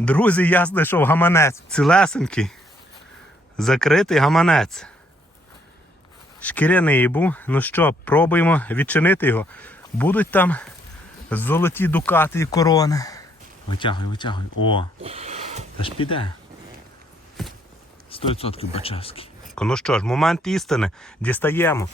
Друзі, я знайшов гаманець. Цілесенький. Закритий гаманець. Шкіряний був. Ну що, пробуємо відчинити його. Будуть там золоті дукати і корони. Витягуй, витягуй. О! Та ж піде. 100% Бачевський. Ну що ж, момент істини. Дістаємо.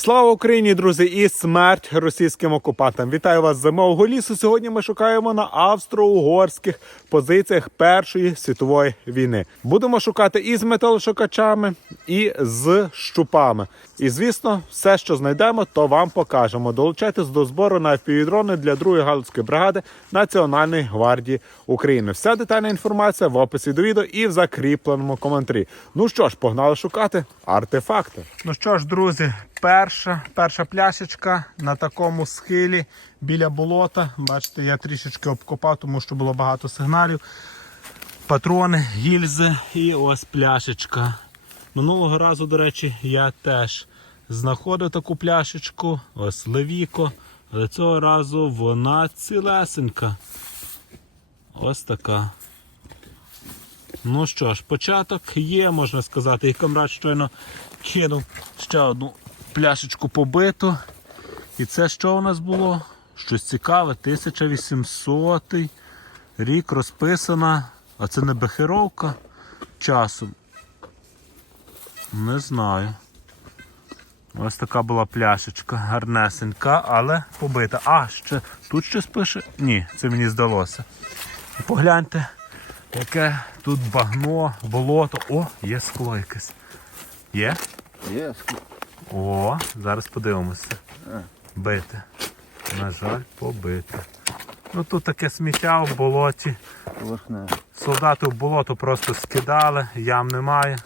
Слава Україні, друзі, і смерть російським окупантам. Вітаю вас з зимового лісу. Сьогодні ми шукаємо на австро-угорських позиціях Першої світової війни. Будемо шукати і з металошукачами, і з щупами. І звісно, все, що знайдемо, то вам покажемо. Долучайтесь до збору на FPV-дрони для другої галузької бригади Національної гвардії України. Вся детальна інформація в описі до відео і в закріпленому коментарі. Ну що ж, погнали шукати артефакти. Ну що ж, друзі, перша, перша пляшечка на такому схилі біля болота. Бачите, я трішечки обкопав, тому що було багато сигналів. Патрони, гільзи і ось пляшечка. Минулого разу, до речі, я теж знаходив таку пляшечку, ось левіко, але цього разу вона цілесенька. Ось така. Ну що ж, початок є, можна сказати. І камрад щойно кинув ще одну пляшечку побиту. І це що у нас було? Щось цікаве, 1800 рік розписана. А це не бехеровка часом. Не знаю. Ось така була пляшечка, гарнесенька, але побита. А, ще тут щось пише? Ні, це мені здалося. Погляньте, яке тут багно, болото. О, є скло якесь. Є? Є, скло. О, зараз подивимося. Бите. На жаль, побите. Ну тут таке сміття в болоті. поверхне. Солдати в болото просто скидали, ям немає.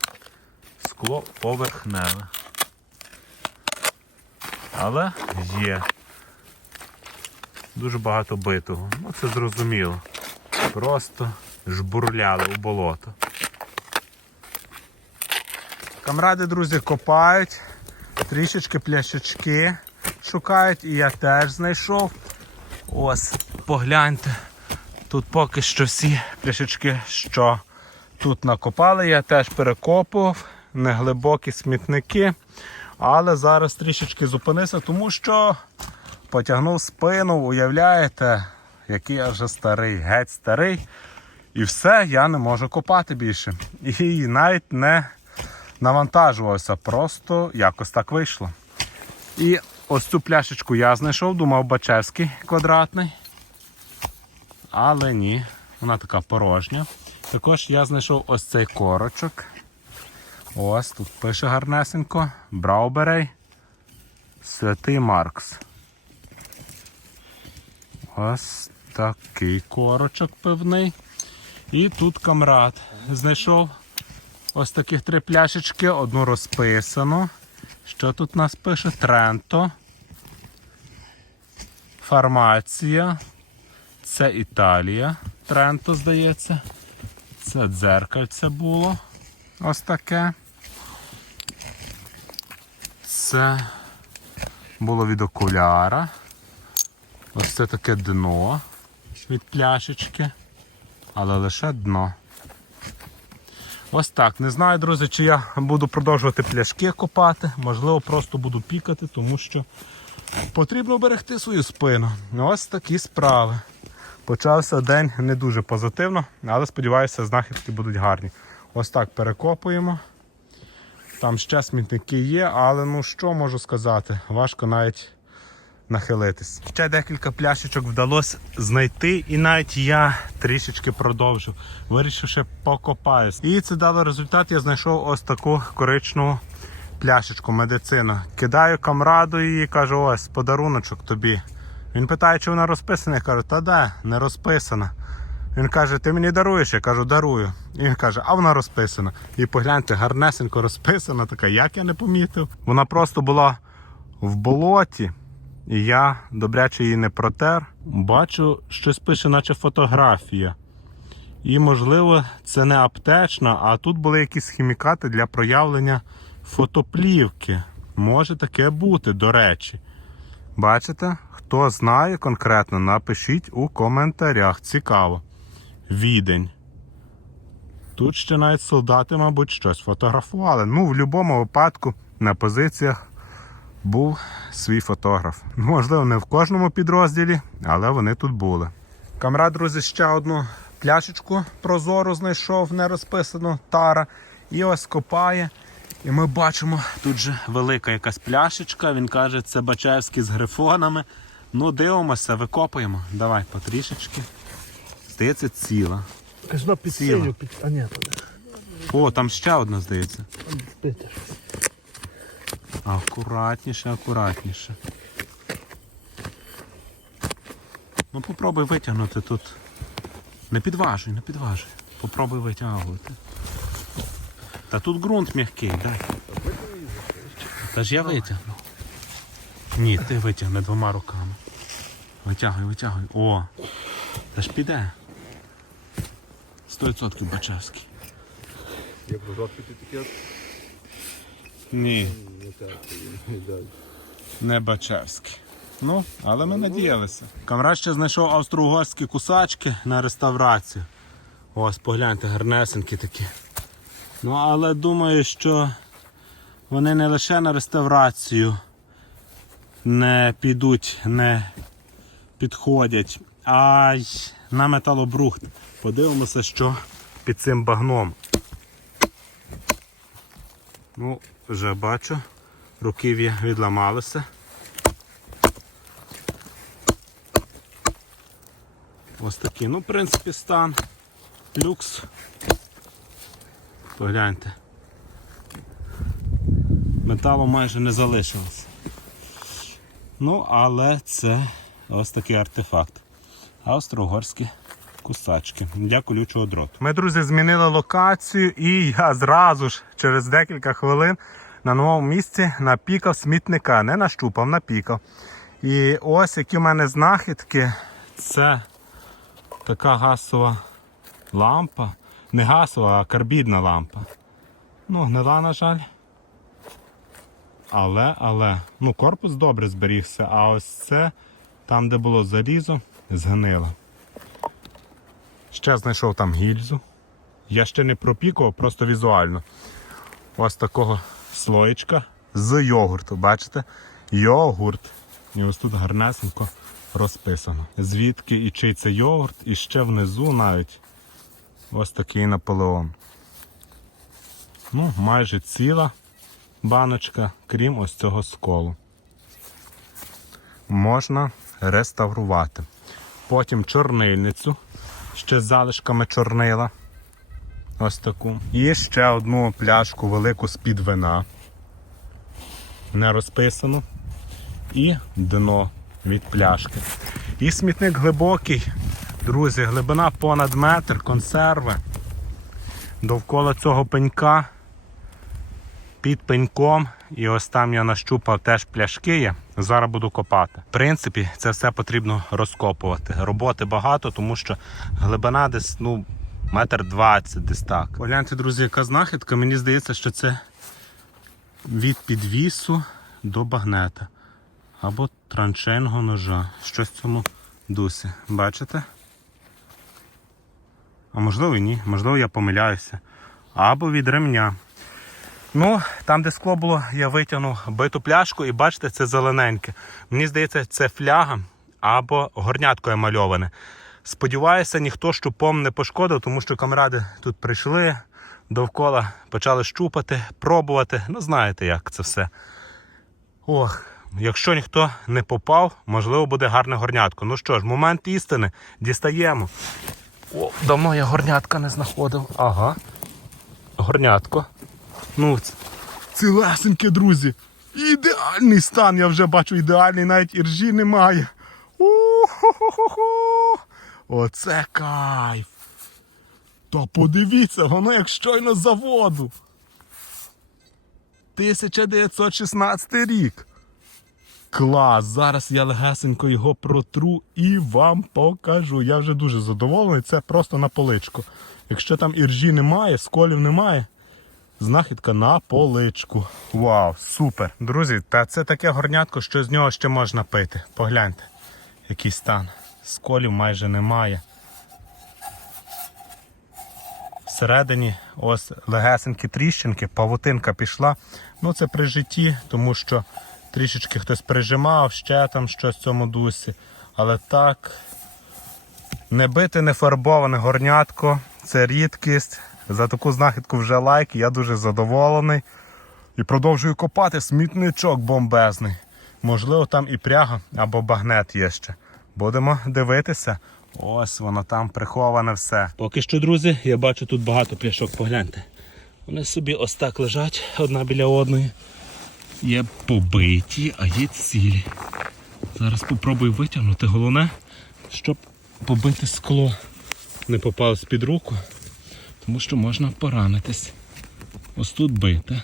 Скло поверхневе. Але є. Дуже багато битого. Ну це зрозуміло. Просто жбурляли у болото. Камради, друзі, копають, трішечки пляшечки шукають, і я теж знайшов. Ось, погляньте. Тут поки що всі пляшечки, що тут накопали, я теж перекопував, неглибокі смітники. Але зараз трішечки зупинився, тому що потягнув спину, уявляєте, який я вже старий, геть старий. І все, я не можу копати більше. І навіть не навантажувався, просто якось так вийшло. І ось цю пляшечку я знайшов, думав Бачевський квадратний. Але ні, вона така порожня. Також я знайшов ось цей корочок. Ось тут пише гарнесенько. Брауберей. Святий Маркс. Ось такий корочок пивний. І тут камрад. Знайшов ось таких три пляшечки, одну розписану. Що тут нас пише? Тренто. Фармація. Це Італія. Тренто, здається. Це дзеркальце було. Ось таке. Це було від окуляра. Ось це таке дно від пляшечки. Але лише дно. Ось так. Не знаю, друзі, чи я буду продовжувати пляшки копати. Можливо, просто буду пікати, тому що потрібно берегти свою спину. Ось такі справи. Почався день не дуже позитивно, але сподіваюся, знахідки будуть гарні. Ось так перекопуємо. Там ще смітники є, але ну що можу сказати, важко навіть нахилитись. Ще декілька пляшечок вдалося знайти, і навіть я трішечки продовжив. Вирішив ще покопаюсь. І це дало результат. Я знайшов ось таку коричневу пляшечку медицина. Кидаю камраду і кажу, ось подаруночок тобі. Він питає, чи вона розписана. Я кажу, та де, не розписана. Він каже, ти мені даруєш? Я кажу, дарую. І він каже, а вона розписана. І погляньте, гарнесенько розписана, така, як я не помітив. Вона просто була в болоті, і я добряче її не протер. Бачу, щось пише, наче фотографія. І, можливо, це не аптечна, а тут були якісь хімікати для проявлення фотоплівки. Може таке бути, до речі. Бачите? Хто знає конкретно, напишіть у коментарях. Цікаво. відень. Тут ще навіть солдати, мабуть, щось фотографували. Ну, в будь-якому випадку на позиціях був свій фотограф. Можливо, не в кожному підрозділі, але вони тут були. Камрад, друзі, ще одну пляшечку прозору знайшов, не розписану тара. І ось копає. І ми бачимо, тут же велика якась пляшечка. Він каже, це Бачаївський з грифонами. Ну, дивимося, викопуємо. Давай потрішечки. Здається, ціла. Кажна під синю, під... А ні, О, там ще одна, здається. Акуратніше, акуратніше. Ну попробуй витягнути тут. Не підважуй, не підважуй. Попробуй витягувати. Та тут ґрунт м'який, дай. Та ж я витягну. Ні, ти витягни двома руками. Витягуй, витягуй. О! Та ж піде. 100% Бачевський. Як в жовтий таке, Ні. не так, не Бачевський. Ну, але ми надіялися. Камрад ще знайшов австро-угорські кусачки на реставрацію. Ось, погляньте, гарнесенькі такі. Ну, але думаю, що вони не лише на реставрацію не підуть, не підходять, а й на металобрухт. Подивимося, що під цим багном. Ну, вже бачу, руків'я відламалося. Ось такий. Ну, в принципі, стан. Люкс. Погляньте. Металу майже не залишилось. Ну, але це ось такий артефакт. Австро-угорські кусачки для колючого дроту. Ми, друзі, змінили локацію і я зразу ж через декілька хвилин на новому місці напікав смітника. Не нащупав, напікав. І ось які в мене знахідки. Це така гасова лампа. Не гасова, а карбідна лампа. Ну, гнила, на жаль. Але, але, ну, корпус добре зберігся, а ось це, там, де було залізо, згнило. Ще знайшов там гільзу. Я ще не пропікував, просто візуально. Ось такого слоєчка з йогурту. Бачите? Йогурт. І ось тут гарнесенько розписано. Звідки і чий це йогурт, і ще внизу навіть ось такий Наполеон. Ну, майже ціла баночка, крім ось цього сколу. Можна реставрувати. Потім чорнильницю ще з залишками чорнила. Ось таку. І ще одну пляшку велику з-під вина. Не розписано. І дно від пляшки. І смітник глибокий. Друзі, глибина понад метр, консерви. Довкола цього пенька. Під пеньком. І ось там я нащупав теж пляшки є. Зараз буду копати. В принципі, це все потрібно розкопувати. Роботи багато, тому що глибина десь, ну, метр двадцять десь так. Погляньте, друзі, яка знахідка. Мені здається, що це від підвісу до багнета. Або траншейного ножа. Щось в цьому дусі. Бачите? А можливо і ні, можливо, я помиляюся. Або від ремня. Ну, там, де скло було, я витягнув биту пляшку і бачите, це зелененьке. Мені здається, це фляга або горнятко емальоване. Сподіваюся, ніхто щупом не пошкодив, тому що камради тут прийшли довкола, почали щупати, пробувати. Ну, знаєте, як це все. Ох, якщо ніхто не попав, можливо, буде гарне горнятко. Ну що ж, момент істини дістаємо. О, давно я горнятка не знаходив. Ага. Горнятко. Ну, цілесеньке, друзі. Ідеальний стан, я вже бачу ідеальний, навіть іржі немає. У-хо-хо-хо-хо. Оце кайф. Та подивіться, воно як щойно з заводу. 1916 рік. Клас! Зараз я легесенько його протру і вам покажу. Я вже дуже задоволений. Це просто на поличку. Якщо там іржі немає, сколів немає, знахідка на поличку. Вау, супер! Друзі, та це таке горнятко, що з нього ще можна пити. Погляньте, який стан. Сколів майже немає. Всередині ось легесенькі тріщинки, павутинка пішла. Ну це при житті, тому що трішечки хтось прижимав, ще там щось в цьому дусі. Але так, не бите, не фарбоване горнятко це рідкість. За таку знахідку вже лайк. Я дуже задоволений. І продовжую копати смітничок бомбезний. Можливо, там і пряга або багнет є ще. Будемо дивитися. Ось воно там приховане все. Поки що, друзі, я бачу тут багато пляшок, погляньте. Вони собі ось так лежать одна біля одної. Є побиті, а є цілі. Зараз спробую витягнути. Головне, щоб побите скло не попало з-під руку, тому що можна поранитись. Ось тут бите.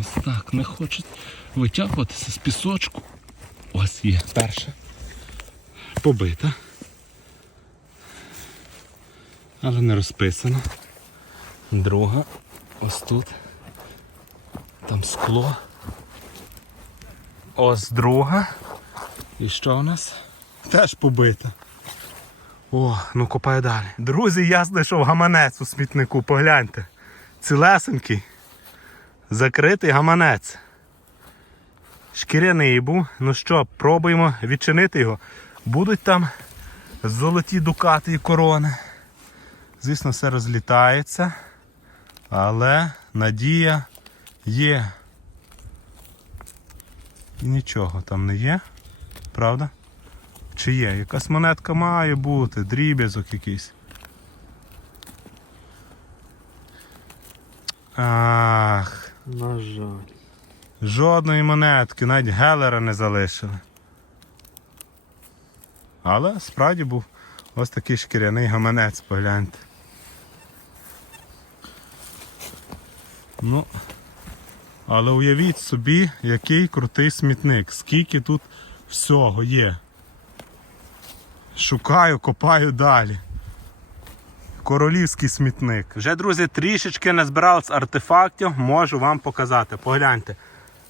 Ось так, не хочуть витягуватися з пісочку. Ось є перша. Побита. Але не розписана. Друга. Ось тут. Там скло. Ось друга. І що у нас? Теж побита. О, ну копаю далі. Друзі, я знайшов гаманець у смітнику, погляньте. Цілесенький. Закритий гаманець. Шкіряний був. Ну що, пробуємо відчинити його. Будуть там золоті дукати і корони. Звісно, все розлітається. Але надія є. І нічого там не є. Правда? Чи є? Якась монетка має бути, дріб'язок якийсь. Ах. На жаль. Жодної монетки, навіть гелера не залишили. Але справді був ось такий шкіряний гаманець, погляньте. Ну, але уявіть собі, який крутий смітник, скільки тут всього є. Шукаю, копаю далі. Королівський смітник. Вже, друзі, трішечки назбирав з артефактів, можу вам показати. Погляньте.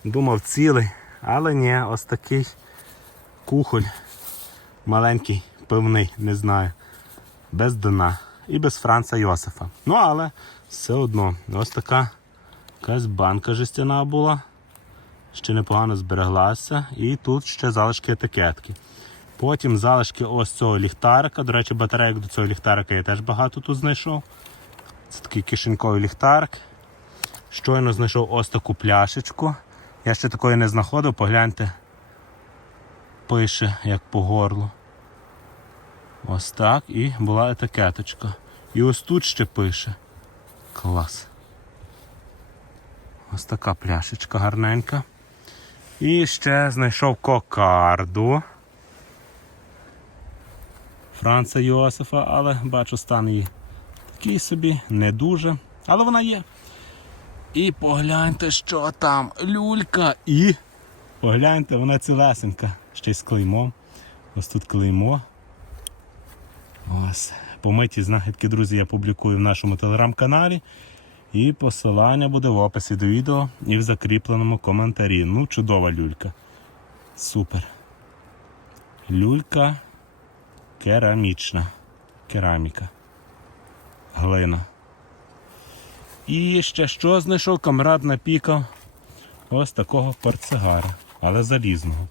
Думав цілий, але ні, ось такий кухоль. Маленький, пивний, не знаю. Без дна. І без Франца Йосифа. Ну, але все одно, ось така якась банка жестяна була. Ще непогано збереглася. І тут ще залишки етикетки. Потім залишки ось цього ліхтарика. До речі, батарейок до цього ліхтарика я теж багато тут знайшов. Це такий кишеньковий ліхтарик. Щойно знайшов ось таку пляшечку. Я ще такої не знаходив, погляньте. Пише як по горлу. Ось так. І була етикеточка. І ось тут ще пише. Клас. Ось така пляшечка гарненька. І ще знайшов кокарду. Франца Йосифа, але бачу стан її такий собі, не дуже. Але вона є. І погляньте, що там. Люлька. І погляньте, вона цілесенька. Ще й з клеймом. Ось тут клеймо. Ось. Помиті знахідки, друзі, я публікую в нашому телеграм-каналі. І посилання буде в описі до відео і в закріпленому коментарі. Ну, чудова люлька. Супер. Люлька керамічна. Кераміка. Глина. І ще що знайшов камрад напікав ось такого портсигара, але залізного.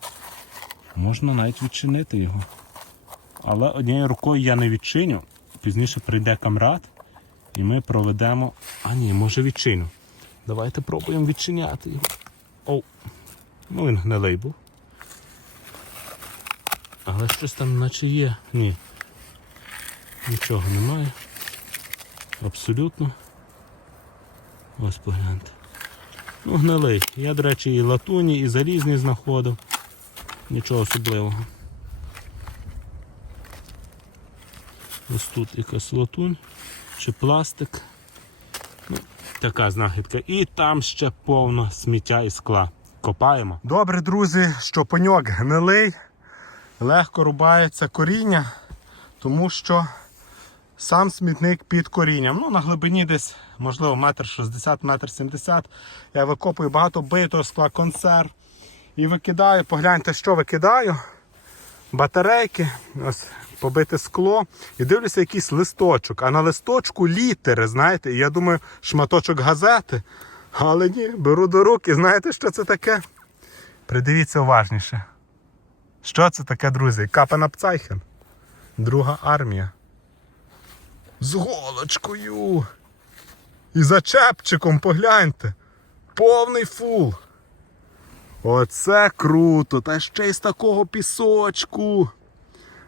Можна навіть відчинити його. Але однією рукою я не відчиню. Пізніше прийде камрад і ми проведемо. А ні, може відчиню. Давайте пробуємо відчиняти його. Оу. Ну він гнилий був. Але щось там наче є. Ні. Нічого немає. Абсолютно. Ось погляньте. Ну, гнилий. Я, до речі, і латуні, і залізні знаходив. Нічого особливого. Ось тут якась латунь чи пластик. Ну, така знахідка. І там ще повно сміття і скла. Копаємо. Добре, друзі, що пеньок гнилий, легко рубається коріння, тому що сам смітник під корінням. Ну, на глибині десь, можливо, метр 60, метр 70. Я викопую багато битого скла, консерв. І викидаю, погляньте, що викидаю. Батарейки. Ось побите скло і дивлюся якийсь листочок. А на листочку літери, знаєте, і я думаю, шматочок газети. Але ні, беру до рук і знаєте, що це таке? Придивіться уважніше. Що це таке, друзі? Капенапцайхен. Друга армія. З голочкою. І за чепчиком погляньте. Повний фул. Оце круто! Та ще й з такого пісочку.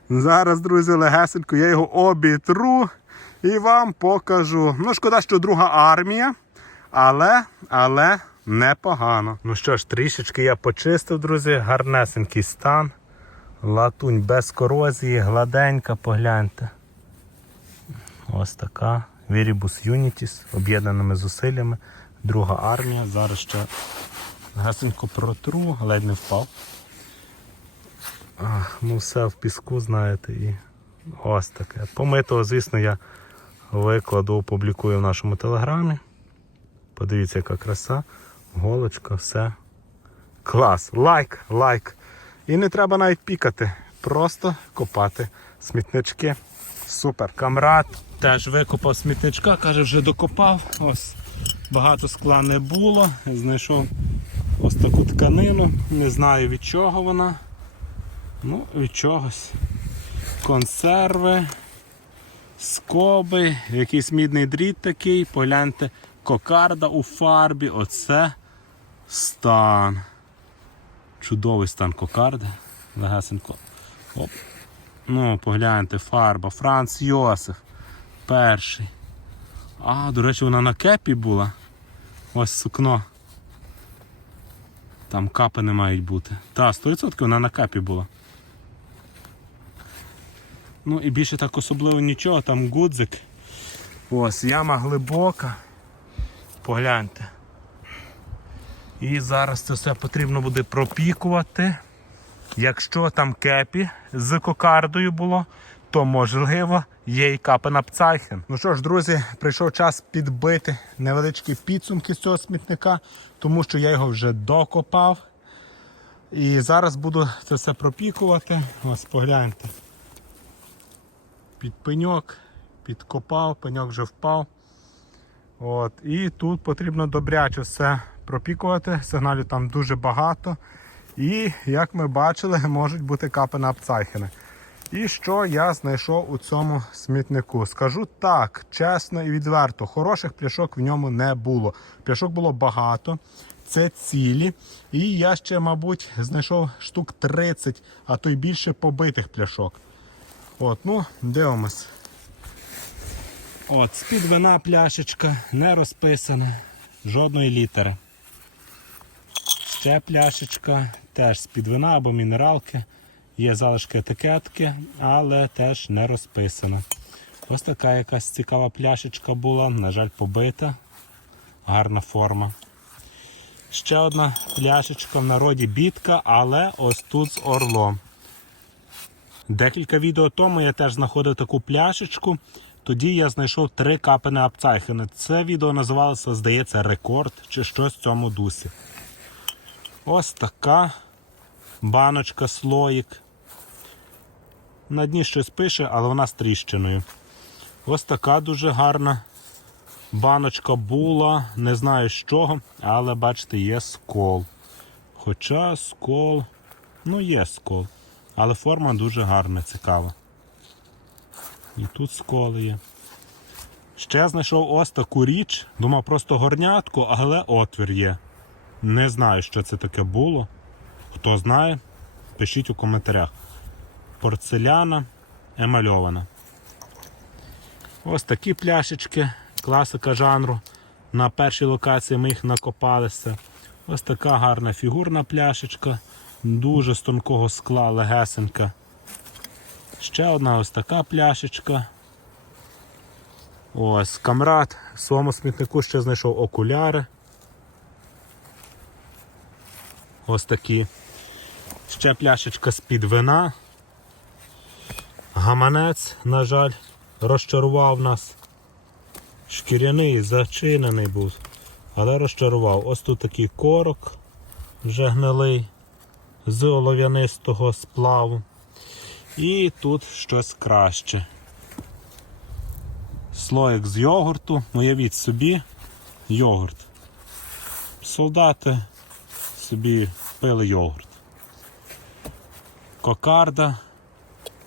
Зараз, друзі, легесенько, я його обітру і вам покажу. Ну, шкода, що друга армія, але, але непогано. Ну що ж, трішечки я почистив, друзі, гарнесенький стан. Латунь без корозії, гладенька, погляньте. Ось така. Вірібус Юнітіс, об'єднаними зусиллями. Друга армія. Зараз ще гасенько протру, ледь не впав. Ах, ну все в піску, знаєте, і ось таке. Помитого, звісно, я викладу, опублікую в нашому телеграмі. Подивіться, яка краса. Голочка, все. Клас. Лайк, лайк. І не треба навіть пікати. Просто копати смітнички. Супер. Камрад теж викопав смітничка, каже, вже докопав. Ось багато скла не було. Знайшов ось таку тканину. Не знаю від чого вона. Ну, від чогось. Консерви, скоби, якийсь мідний дріт такий, погляньте, кокарда у фарбі. Оце стан. Чудовий стан кокарди. Легесенько. Оп. Ну, погляньте, фарба. Франц Йосиф. Перший. А, до речі, вона на кепі була. Ось сукно. Там капи не мають бути. Та, 100% вона на капі була. Ну і більше так особливо нічого, там гудзик. Ось, яма глибока. Погляньте. І зараз це все потрібно буде пропікувати. Якщо там кепі з кокардою було, то можливо є і капена пцайхен. Ну що ж, друзі, прийшов час підбити невеличкі підсумки з цього смітника, тому що я його вже докопав. І зараз буду це все пропікувати. Ось погляньте. Під пеньок, підкопав, пеньок вже впав. От. І тут потрібно добряче все пропікувати. Сигналів там дуже багато. І, як ми бачили, можуть бути капи апцайхени. І що я знайшов у цьому смітнику? Скажу так, чесно і відверто, хороших пляшок в ньому не було. Пляшок було багато, це цілі. І я ще, мабуть, знайшов штук 30, а то й більше побитих пляшок. От, ну, дивимось. От, з-під вина пляшечка, не розписана, жодної літери. Ще пляшечка, теж з-під вина або мінералки. Є залишки етикетки, але теж не розписана. Ось така якась цікава пляшечка була, на жаль, побита. Гарна форма. Ще одна пляшечка в народі бітка, але ось тут з орлом. Декілька відео тому я теж знаходив таку пляшечку. Тоді я знайшов три капени апцайхени. Це відео називалося, здається, рекорд чи щось в цьому дусі. Ось така баночка, слоїк. На дні щось пише, але вона з тріщиною. Ось така дуже гарна баночка була. Не знаю з чого, але бачите, є скол. Хоча скол, ну є скол. Але форма дуже гарна, цікава. І тут сколи є. Ще знайшов ось таку річ. Думав просто горнятку, але отвір є. Не знаю, що це таке було. Хто знає, пишіть у коментарях. Порцеляна емальована. Ось такі пляшечки, класика жанру. На першій локації ми їх накопалися. Ось така гарна фігурна пляшечка, дуже з тонкого скла, легесенька. Ще одна ось така пляшечка. Ось камрад. В своєму смітнику ще знайшов окуляри. Ось такі. Ще пляшечка з-під вина. Гаманець, на жаль, розчарував нас. Шкіряний, зачинений був, але розчарував. Ось тут такий корок вже гнилий з олов'янистого сплаву. І тут щось краще. Слоїк з йогурту. Уявіть собі йогурт. Солдати собі пили йогурт. Кокарда.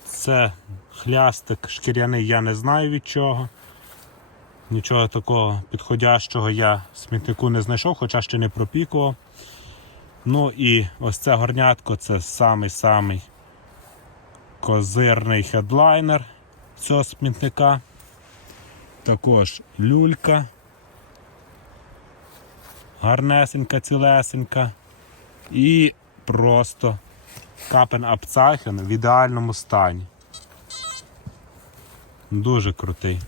Це хлястик шкіряний, я не знаю від чого. Нічого такого підходящого я в смітнику не знайшов, хоча ще не пропікував. Ну і ось це горнятко це самий-самий козирний хедлайнер цього смітника. Також люлька. Гарнесенька, цілесенька. І просто капен апцайхен в ідеальному стані. Дуже крутий.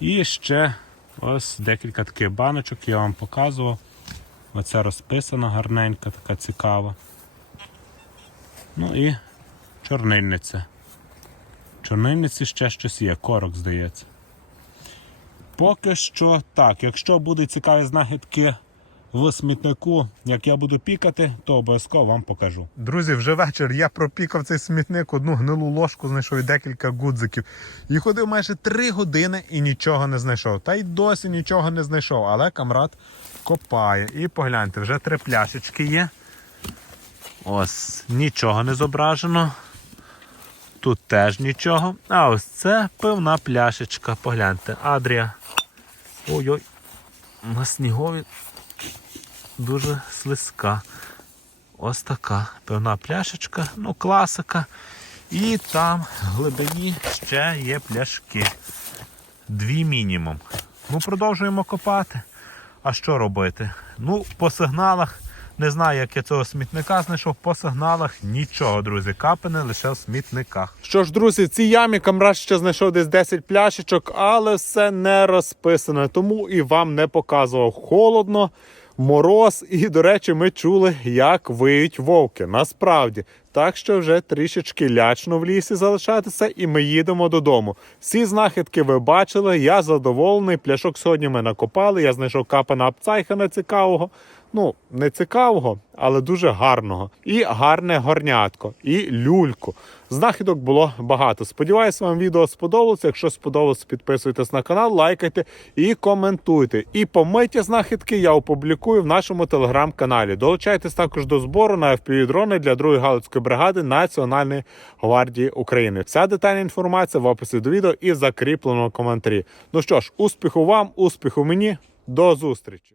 І ще ось декілька таких баночок я вам показував. Оця розписана гарненька, така цікава. Ну і чорнильниця. Чорнильниці ще щось є, корок, здається. Поки що так, якщо будуть цікаві знахідки в смітнику, як я буду пікати, то обов'язково вам покажу. Друзі, вже вечір. Я пропікав цей смітник, одну гнилу ложку знайшов і декілька гудзиків. І ходив майже три години і нічого не знайшов. Та й досі нічого не знайшов. Але камрад копає. І погляньте, вже три пляшечки є. Ось, нічого не зображено. Тут теж нічого. А ось це пивна пляшечка. Погляньте, Адрія. Ой-ой. На снігові дуже слизька. Ось така пивна пляшечка, ну класика. І там в глибині ще є пляшки. Дві мінімум. Ну, продовжуємо копати. А що робити? Ну, по сигналах, не знаю, як я цього смітника знайшов, по сигналах нічого, друзі. Капини лише в смітниках. Що ж, друзі, в цій ямі камрад ще знайшов десь 10 пляшечок, але все не розписане, тому і вам не показував. Холодно, мороз, і, до речі, ми чули, як виють вовки. Насправді. Так що вже трішечки лячно в лісі залишатися, і ми їдемо додому. Всі знахідки ви бачили. Я задоволений. Пляшок сьогодні ми накопали. Я знайшов капана апцайхана цікавого. Ну, не цікавого, але дуже гарного. І гарне горнятко, і люльку. Знахідок було багато. Сподіваюсь, вам відео сподобалося. Якщо сподобалося, підписуйтесь на канал, лайкайте і коментуйте. І помиті знахідки я опублікую в нашому телеграм-каналі. Долучайтесь також до збору на FPV-дрони для 2-ї галицької бригади Національної гвардії України. Вся детальна інформація в описі до відео і в закріпленому коментарі. Ну що ж, успіху вам, успіху мені, до зустрічі!